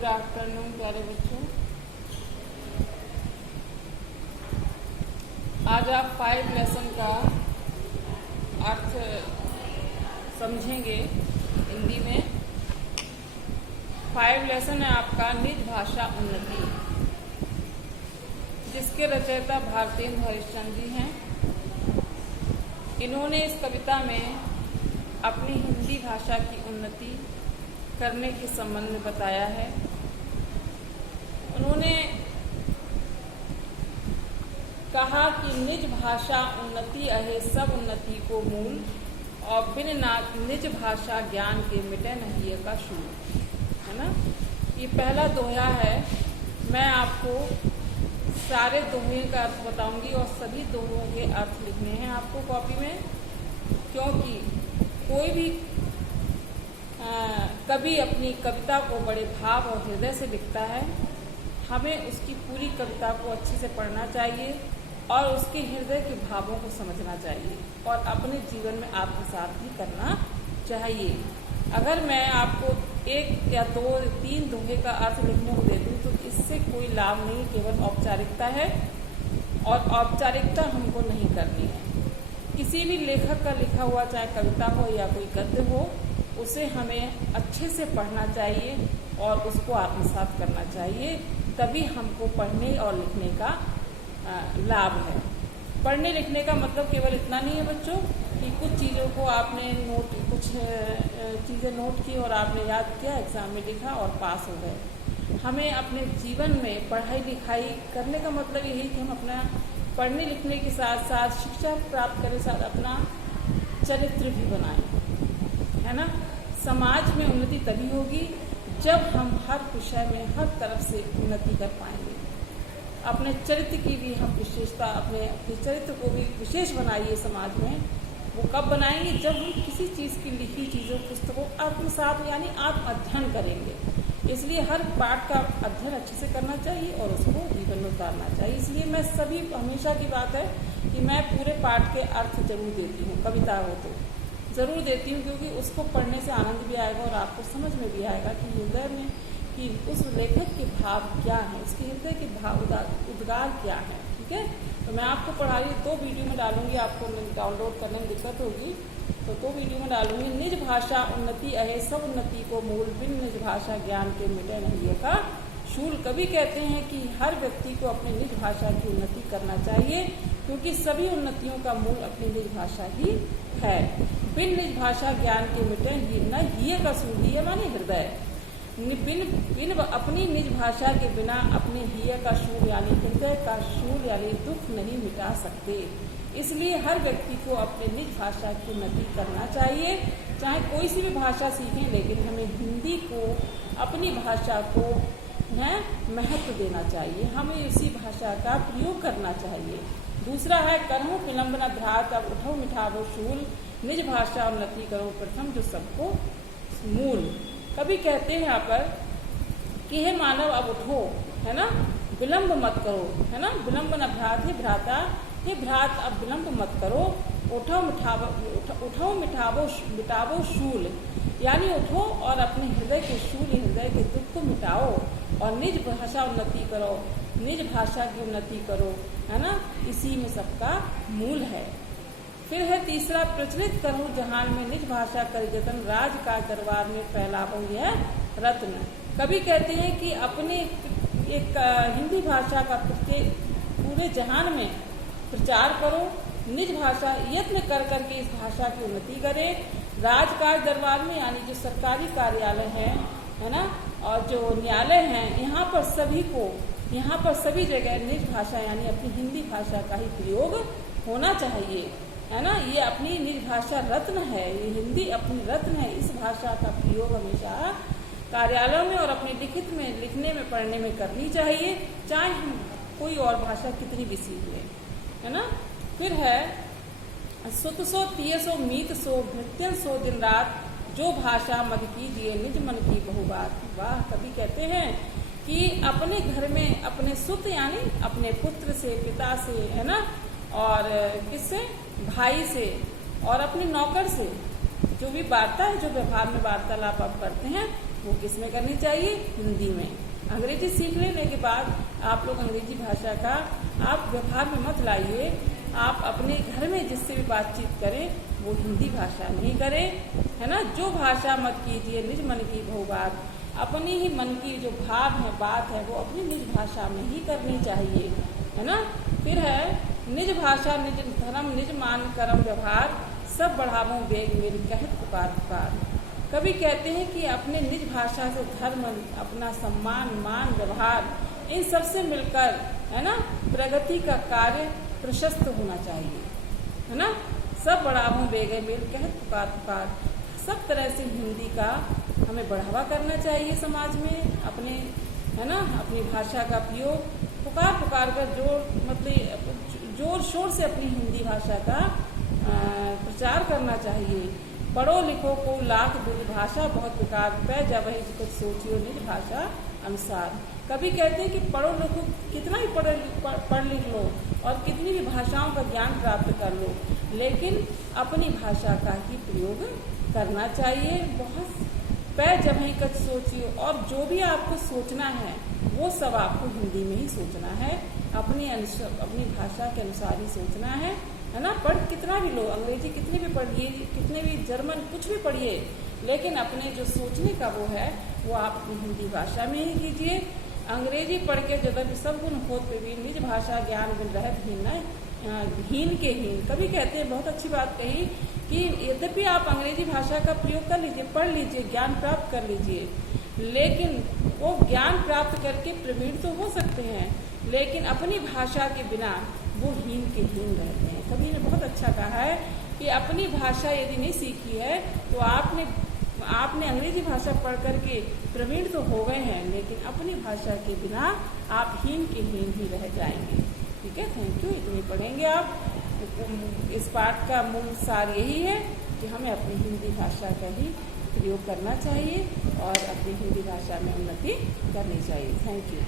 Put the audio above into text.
Good afternoon प्यारे बच्चों। आज आप 5 लेसन का अर्थ समझेंगे हिंदी में। 5 लेसन है आपका निज भाषा उन्नति, जिसके रचयिता भारतेंदु हरिश्चंद्र जी हैं। इन्होंने इस कविता में अपनी हिंदी भाषा की उन्नति करने के संबंध में बताया है। उन्होंने कहा कि निज भाषा उन्नति अहे सब उन्नति को मूल, और बिन निज भाषा ज्ञान के मिटे नहीं का शूल, है ना। ये पहला दोहा है। मैं आपको सारे दोहे का अर्थ बताऊंगी और सभी दोहों के अर्थ लिखने हैं आपको कॉपी में, क्योंकि कोई भी कवि अपनी कविता को बड़े भाव और हृदय से लिखता है। हमें उसकी पूरी कविता को अच्छे से पढ़ना चाहिए और उसके हृदय के भावों को समझना चाहिए और अपने जीवन में आत्मसात भी करना चाहिए। अगर मैं आपको 1 या 2 3 दोहे का अर्थ लिखने को दे दूँ तो इससे कोई लाभ नहीं, केवल औपचारिकता है और औपचारिकता हमको नहीं करनी है। किसी भी लेखक का लिखा हुआ चाहे कविता हो या कोई गद्य हो, उसे हमें अच्छे से पढ़ना चाहिए और उसको आत्मसात करना चाहिए, तभी हमको पढ़ने और लिखने का लाभ है। पढ़ने लिखने का मतलब केवल इतना नहीं है बच्चों कि कुछ चीज़ों को आपने कुछ चीज़ें नोट की और आपने याद किया, एग्जाम में लिखा और पास हो गए। हमें अपने जीवन में पढ़ाई लिखाई करने का मतलब यही कि हम अपना पढ़ने लिखने के साथ साथ शिक्षा प्राप्त करने के साथ अपना चरित्र भी बनाएं, है ना। समाज में उन्नति तभी होगी जब हम हर विषय में हर तरफ से उन्नति कर पाएंगे। अपने चरित्र की भी हम विशेषता, अपने चरित्र को भी विशेष बनाइए समाज में। वो कब बनाएंगे? जब हम किसी चीज़ की लिखी चीज़ों पुस्तकों आत्मसात यानी आत्म अध्ययन करेंगे। इसलिए हर पाठ का अध्ययन अच्छे से करना चाहिए और उसको जीवन में उतारना चाहिए। इसलिए मैं सभी हमेशा की बात है कि मैं पूरे पाठ के अर्थ जरूर देती हूँ, कविता हो तो ज़रूर देती हूँ, क्योंकि उसको पढ़ने से आनंद भी आएगा और आपको समझ में भी आएगा कि हृदय में कि उस लेखक के भाव क्या है, उसके हृदय के भाव उद्गार क्या है। ठीक है, तो मैं आपको पढ़ा रही 2 वीडियो में डालूंगी, आपको डाउनलोड करने में दिक्कत होगी तो 2 वीडियो में डालूंगी। निज भाषा उन्नति अहे सब उन्नति को मूल, बिन निज भाषा ज्ञान के मिटे नहीं का शूल। कवि कहते हैं कि हर व्यक्ति को अपनी निज भाषा की उन्नति करना चाहिए, क्योंकि सभी उन्नतियों का मूल अपनी निज भाषा ही है। बिन निज भाषा ज्ञान के मिटे ही न हिय का शूल, हिय माने हृदय। बिन अपनी निज भाषा के बिना अपने हिय का शूल यानी हृदय का शूल यानी दुख नहीं मिटा सकते। इसलिए हर व्यक्ति को अपने निज भाषा की उन्नति करना चाहिए। चाहे कोई सी भी भाषा सीखें, लेकिन हमें हिंदी को, अपनी भाषा को महत्व देना चाहिए। हमें इसी भाषा का प्रयोग करना चाहिए। दूसरा है करहु विलंब न भ्रात, अब उठो मिठावो शूल, निज भाषा उन्नति करो प्रथम जो सबको मूल। कभी कहते हैं यहाँ पर कि हे मानव अब उठो, है ना, विलंब मत करो, है ना। विलंब न भ्रात, हे भ्राता, हे भ्रात अब विलंब मत करो। उठो मिटावो शूल, यानी उठो और अपने हृदय के शूल, हृदय के दुख को मिटाओ और निज भाषा उन्नति करो, निज भाषा की उन्नति करो, है ना। इसी में सबका मूल है। फिर है तीसरा, प्रचलित करूँ जहान में निज भाषा कर जतन, राज का दरबार में फैलाऊं यह रत्न। कभी कहते हैं कि अपने एक हिंदी भाषा का पूरे जहान में प्रचार करो, निज भाषा यत्न कर करके इस भाषा की उन्नति करें। राजकाज दरबार में यानी जो सरकारी कार्यालय है ना, और जो न्यायालय हैं, यहाँ पर सभी को, यहाँ पर सभी जगह निज भाषा यानी अपनी हिंदी भाषा का ही प्रयोग होना चाहिए, है ना। ये अपनी निज भाषा रत्न है, ये हिंदी अपनी रत्न है। इस भाषा का प्रयोग हमेशा कार्यालयों में और अपने लिखित में, लिखने में, पढ़ने में करनी चाहिए, चाहे हम कोई और भाषा कितनी भी सीख लें, है ना। फिर है सुत सो तिय सो मीत सो भृत्यन सो दिन रात, जो भाषा मद कीजिए निज मन की बहुबात। वाह, कभी कहते हैं कि अपने घर में अपने सुत यानी अपने पुत्र से, पिता से, है ना, और किससे, भाई से, और अपने नौकर से जो भी वार्ता है, जो व्यवहार में वार्तालाप आप करते हैं, वो किस में करनी चाहिए? हिंदी में। अंग्रेजी सीख लेने के बाद आप लोग अंग्रेजी भाषा का आप व्यवहार में मत लाइए। आप अपने घर में जिससे भी बातचीत करें वो हिंदी भाषा में ही करें, है ना। जो भाषा मत कीजिए निज मन की बहुबात, अपनी ही मन की जो भाव है, बात है, वो अपनी निज भाषा में ही करनी चाहिए, है ना। फिर है निज भाषा निज धर्म निज मान कर्म व्यवहार, सब बढ़ावों बेग मेरी कहत पुकार पुकार। कवि कहते हैं कि अपने निज भाषा से धर्म, अपना सम्मान, मान, व्यवहार, इन सब से मिलकर, है ना, प्रगति का कार्य प्रशस्त होना चाहिए, है ना। सब बढ़ावों बेगे मेल कहत पुकार पुकार, सब तरह से हिंदी का हमें बढ़ावा करना चाहिए समाज में, अपने, है ना, अपनी भाषा का प्रयोग पुकार पुकार कर जोर शोर से अपनी हिंदी भाषा का प्रचार करना चाहिए। पढ़ो लिखो को लाख दूध भाषा बहुत बेकार, पै जा वही कुछ सोचियो निज भाषा अनुसार। कभी कहते हैं कि पढ़ो लिखो, कितना ही पढ़ लिख लो और कितनी भी भाषाओं का ज्ञान प्राप्त कर लो, लेकिन अपनी भाषा का ही प्रयोग करना चाहिए। बहुत पै जब ही कुछ सोचियो, और जो भी आपको सोचना है वो सब आपको हिंदी में ही सोचना है, अपनी भाषा के अनुसार ही सोचना है ना। पढ़ कितना भी लो, अंग्रेजी कितनी भी पढ़िए, कितने भी जर्मन कुछ भी पढ़िए, लेकिन अपने जो सोचने का वो है वो आप अपनी हिंदी भाषा में ही कीजिए। अंग्रेजी पढ़ के जब सब गुण होत पे भी निज भाषा ज्ञान गुण रहत हीन के हीन। कभी कहते हैं, बहुत अच्छी बात कही कि यद्यपि आप अंग्रेजी भाषा का प्रयोग कर लीजिए, पढ़ लीजिए, ज्ञान प्राप्त कर लीजिए, लेकिन वो ज्ञान प्राप्त करके प्रवीण तो हो सकते हैं, लेकिन अपनी भाषा के बिना वो हीन के हीन रहते हैं। कभी ने बहुत अच्छा कहा है कि अपनी भाषा यदि नहीं सीखी है तो आपने अंग्रेजी भाषा पढ़ करके प्रवीण तो हो गए हैं, लेकिन अपनी भाषा के बिना आप हीन के हीन ही रह जाएंगे। ठीक है, थैंक यू। इतनी पढ़ेंगे आप। इस पाठ का मूल सार यही है कि हमें अपनी हिंदी भाषा का ही प्रयोग करना चाहिए और अपनी हिंदी भाषा में उन्नति करनी चाहिए। Thank you.